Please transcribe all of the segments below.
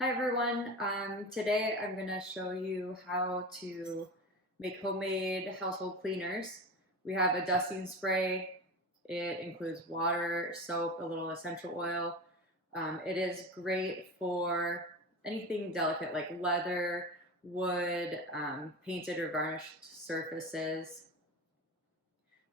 Hi everyone, today I'm going to show you how to make homemade household cleaners. We have a dusting spray. It includes water, soap, a little essential oil. It is great for anything delicate like leather, wood, painted or varnished surfaces.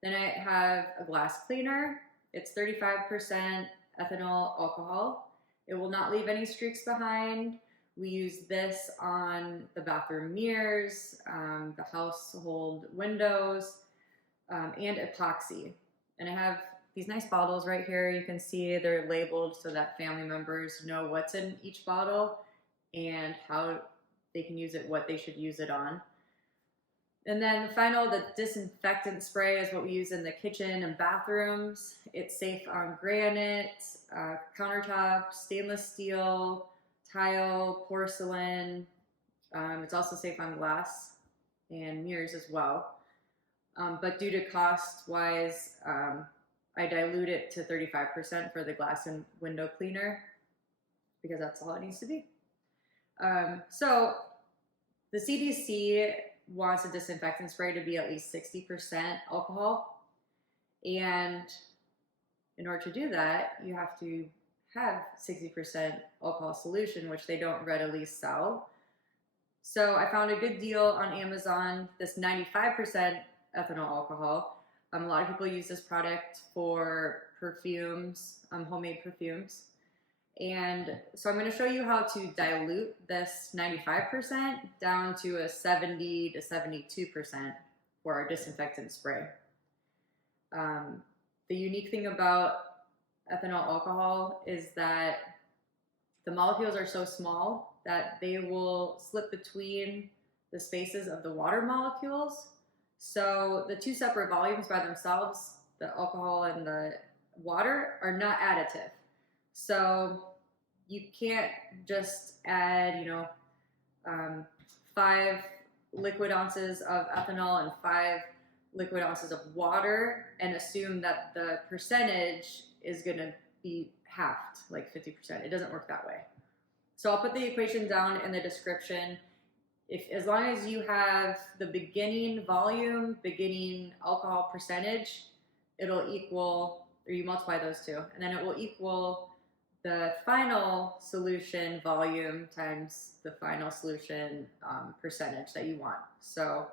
Then I have a glass cleaner. It's 35% ethanol alcohol. It will not leave any streaks behind. We use this on the bathroom mirrors, the household windows, and epoxy. And I have these nice bottles right here. You can see they're labeled so that family members know what's in each bottle and how they can use it, what they should use it on. And then the disinfectant spray is what we use in the kitchen and bathrooms. It's safe on granite, countertop, stainless steel, tile, porcelain. It's also safe on glass and mirrors as well. But due to cost-wise, I dilute it to 35% for the glass and window cleaner because that's all it needs to be. So the CDC wants a disinfectant spray to be at least 60% alcohol. And in order to do that, you have to have 60% alcohol solution, which they don't readily sell. So I found a good deal on Amazon, this 95% ethanol alcohol. A lot of people use this product for perfumes, homemade perfumes. And so I'm going to show you how to dilute this 95% down to a 70 to 72% for our disinfectant spray. The unique thing about ethanol alcohol is that the molecules are so small that they will slip between the spaces of the water molecules. So the two separate volumes by themselves, the alcohol and the water, are not additive. So you can't just add, 5 liquid ounces of ethanol and 5 liquid ounces of water and assume that the percentage is going to be halved, like 50%. It doesn't work that way. So I'll put the equation down in the description. As long as you have the beginning volume, beginning alcohol percentage, it'll equal, or you multiply those two, and then it will equal the final solution volume times the final solution percentage that you want. So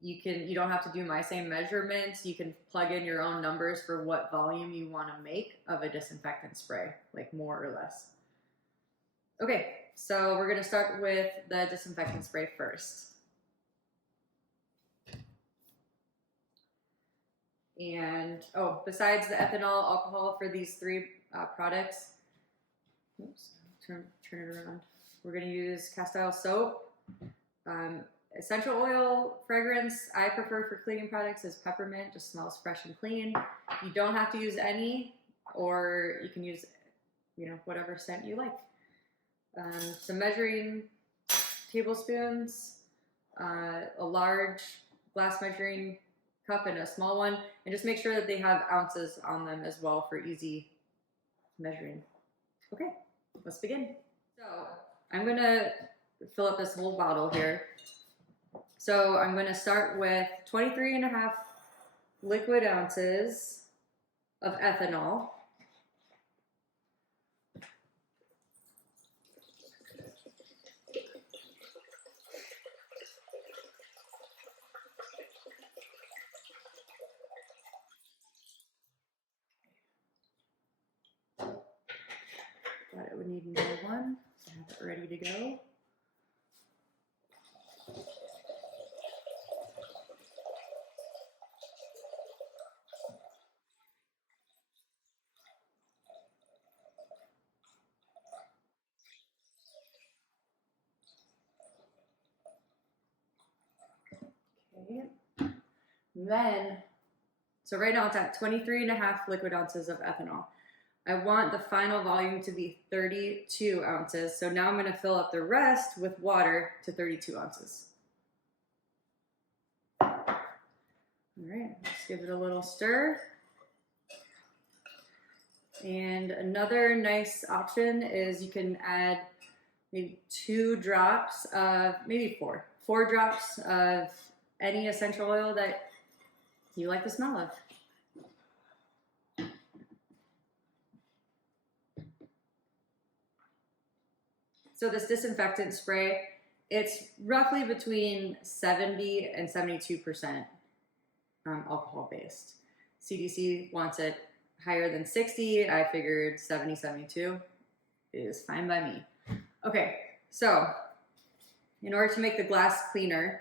you don't have to do my same measurements. You can plug in your own numbers for what volume you want to make of a disinfectant spray, like more or less. Okay, so we're going to start with the disinfectant spray first. And besides the ethanol alcohol for these 3 products, oops, turn it around. We're going to use castile soap. Essential oil fragrance I prefer for cleaning products is peppermint. Just smells fresh and clean. You don't have to use any, or you can use, whatever scent you like. Some measuring tablespoons, a large glass measuring cup and a small one, and just make sure that they have ounces on them as well for easy measuring. Okay, let's begin. So I'm going to fill up this whole bottle here. So I'm going to start with 23.5 liquid ounces of ethanol. Thought it would need another one. I have it ready to go. Okay. Then, so right now it's at 23.5 liquid ounces of ethanol. I want the final volume to be 32 ounces. So now I'm going to fill up the rest with water to 32 ounces. All right, let's give it a little stir. And another nice option is you can add maybe 2 drops of, maybe 4 drops of any essential oil that you like the smell of. So this disinfectant spray, it's roughly between 70 and 72% alcohol based. CDC wants it higher than 60. I figured 70, 72 is fine by me. Okay, so in order to make the glass cleaner,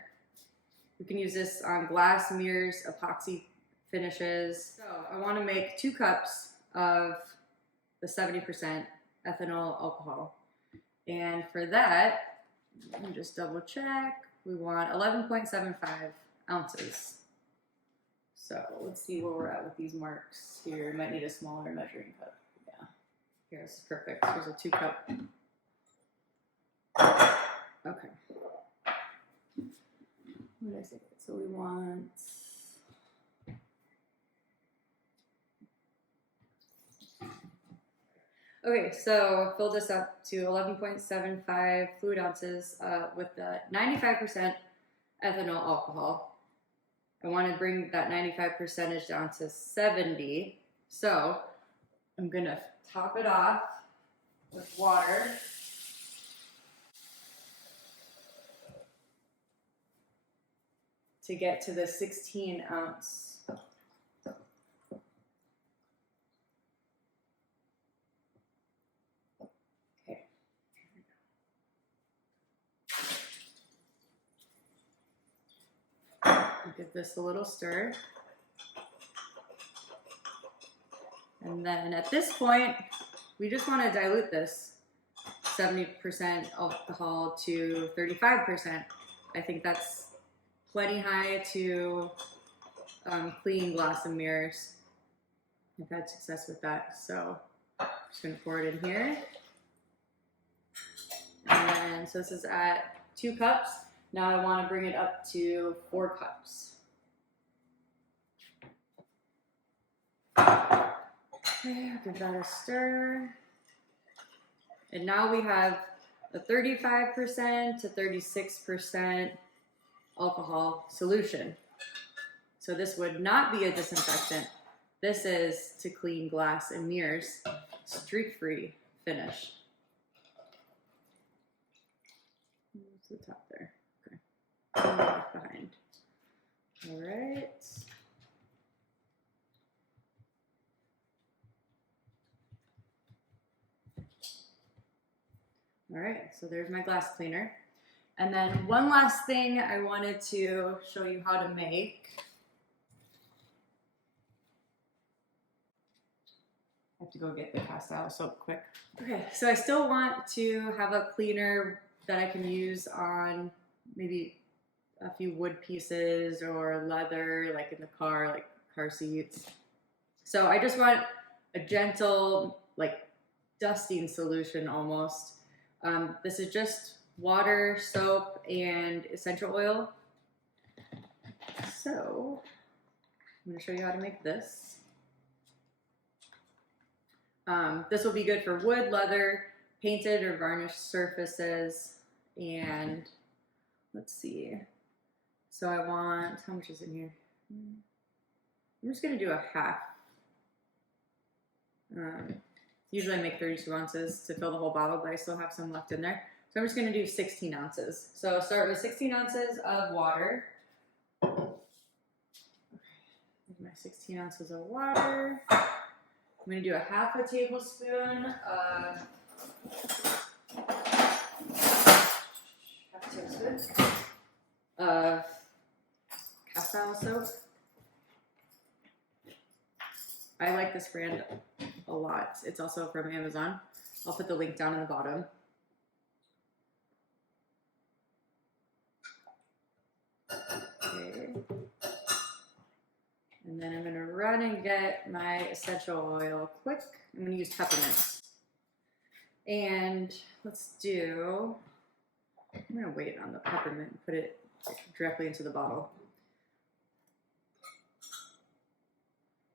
we can use this on glass, mirrors, epoxy finishes. So I want to make 2 cups of the 70% ethanol alcohol. And for that, let me just double check. We want 11.75 ounces. So let's see where we're at with these marks here. We might need a smaller measuring cup. Yeah, here's perfect. Here's a 2 cup. Okay. What did I say? So we want, okay, so fill this up to 11.75 fluid ounces with the 95% ethanol alcohol. I want to bring that 95% down to 70. So I'm going to top it off with water. To get to the 16 ounce. Okay. Give this a little stir. And then at this point, we just want to dilute this 70% alcohol to 35%. I think that's plenty high to clean glass and mirrors. I've had success with that, so I'm just going to pour it in here. And so this is at 2 cups. Now I want to bring it up to 4 cups. Okay, give that a stir. And now we have a 35% to 36% alcohol solution. So this would not be a disinfectant. This is to clean glass and mirrors, streak-free finish. What's the top there? Okay. Behind. All right. All right, so there's my glass cleaner. And then one last thing I wanted to show you how to make. I have to go get the cast-iron soap quick. Okay, so I still want to have a cleaner that I can use on maybe a few wood pieces or leather, like in the car, like car seats. So I just want a gentle, like dusting solution almost. This is just water, soap, and essential oil. So I'm going to show you how to make this. This will be good for wood, leather, painted or varnished surfaces. And let's see. So I want, how much is in here? I'm just going to do a half. Usually I make 32 ounces to fill the whole bottle, but I still have some left in there. So I'm just going to do 16 ounces. So start with 16 ounces of water. Okay. My 16 ounces of water. I'm going to do a half a tablespoon of cast-iron soap. I like this brand a lot. It's also from Amazon. I'll put the link down in the bottom. Okay. And then I'm going to run and get my essential oil quick. I'm going to use peppermint. And let's do, I'm going to wait on the peppermint and put it directly into the bottle.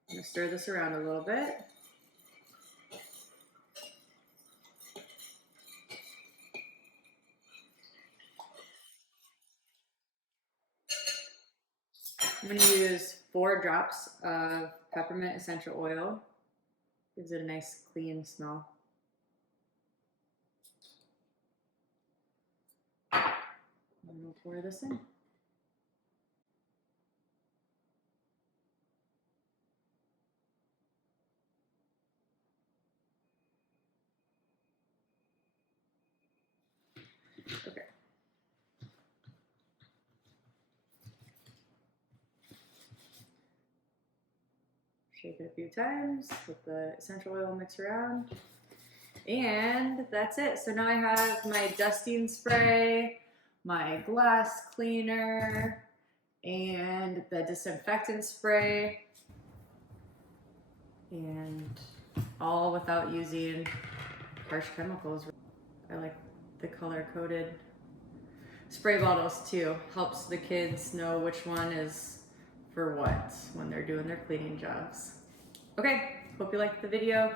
I'm going to stir this around a little bit. I'm going to use 4 drops of peppermint essential oil. Gives it a nice clean smell. And we'll pour this in. Okay. Shake it a few times, let the essential oil mix around. And that's it. So now I have my dusting spray, my glass cleaner, and the disinfectant spray. And all without using harsh chemicals. I like the color-coded spray bottles too. Helps the kids know which one is for what when they're doing their cleaning jobs. Okay, hope you liked the video.